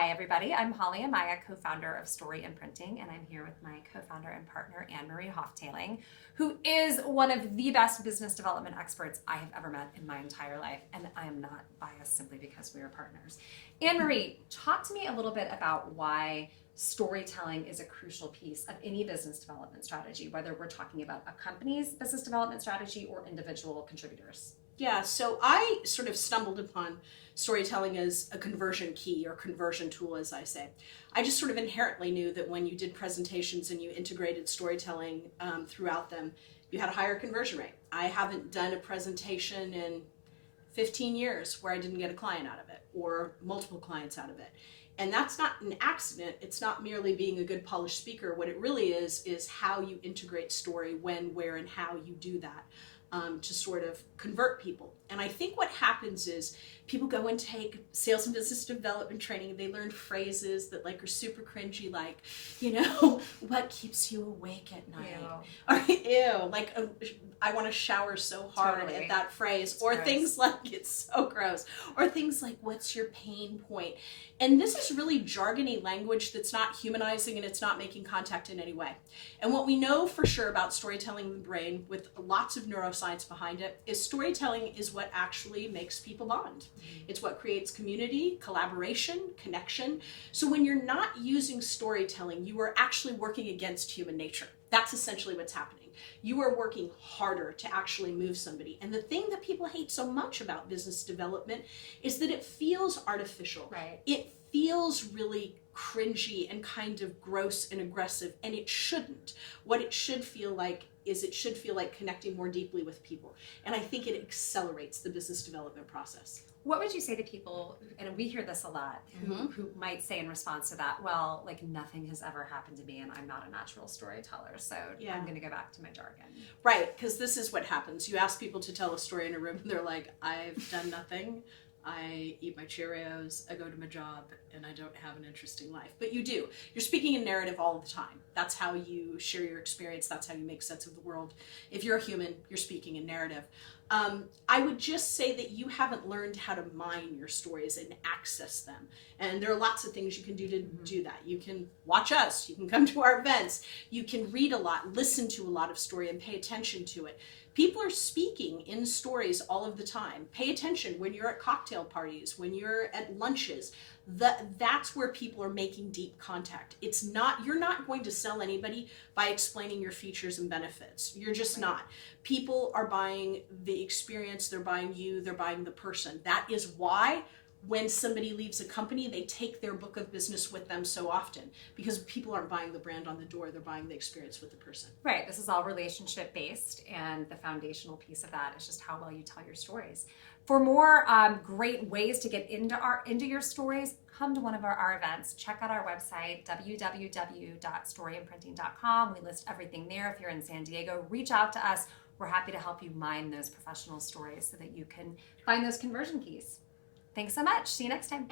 Hi, everybody. I'm Holly Amaya, co-founder of Story Imprinting, and I'm here with my co-founder and partner, Anne-Marie Hoftailing, who is one of the best business development experts I have ever met in my entire life, and I am not biased simply because we are partners. Anne-Marie, talk to me a little bit about why storytelling is a crucial piece of any business development strategy, whether we're talking about a company's business development strategy or individual contributors. Yeah, so I sort of stumbled upon storytelling as a conversion key or conversion tool, as I say. I just sort of inherently knew that when you did presentations and you integrated storytelling throughout them, you had a higher conversion rate. I haven't done a presentation in 15 years where I didn't get a client out of it or multiple clients out of it. And that's not an accident. It's not merely being a good polished speaker. What it really is how you integrate story, when, where, and how you do that. To sort of convert people. And I think what happens is people go and take sales and business development training and they learn phrases that are super cringy, what keeps you awake at night? I want to shower so hard at that phrase. It's or gross. Things like, it's so gross. Or things like, what's your pain point? And this is really jargony language that's not humanizing and it's not making contact in any way. And what we know for sure about storytelling in the brain, with lots of neuroscience behind it, is storytelling is what actually makes people bond. It's what creates community, collaboration, connection. So when you're not using storytelling, you are actually working against human nature. That's essentially what's happening. You are working harder to actually move somebody. And the thing that people hate so much about business development is that it feels artificial. Right. It feels really cringy and kind of gross and aggressive, and it shouldn't. What it should feel like is it should feel like connecting more deeply with people. And I think it accelerates the business development process. What would you say to people, and we hear this a lot, who might say in response to that, well, nothing has ever happened to me and I'm not a natural storyteller, so yeah. I'm going to go back to my jargon. Right, because this is what happens. You ask people to tell a story in a room and they're like, I've done nothing. I eat my Cheerios, I go to my job, and I don't have an interesting life. But you do. You're speaking in narrative all the time. That's how you share your experience. That's how you make sense of the world. If you're a human, you're speaking in narrative. I would just say that you haven't learned how to mine your stories and access them. And there are lots of things you can do to do that. You can watch us. You can come to our events. You can read a lot, listen to a lot of story, and pay attention to it. People are speaking in stories all of the time. Pay attention when you're at cocktail parties, when you're at lunches. That's where people are making deep contact. You're not going to sell anybody by explaining your features and benefits. You're just not. People are buying the experience, they're buying you, they're buying the person. That is why when somebody leaves a company, they take their book of business with them so often, because people aren't buying the brand on the door, they're buying the experience with the person. Right, this is all relationship based, and the foundational piece of that is just how well you tell your stories. For more great ways to get into your stories, come to one of our events. Check out our website, www.storyimprinting.com. We list everything there. If you're in San Diego, reach out to us. We're happy to help you mine those professional stories so that you can find those conversion keys. Thanks so much. See you next time.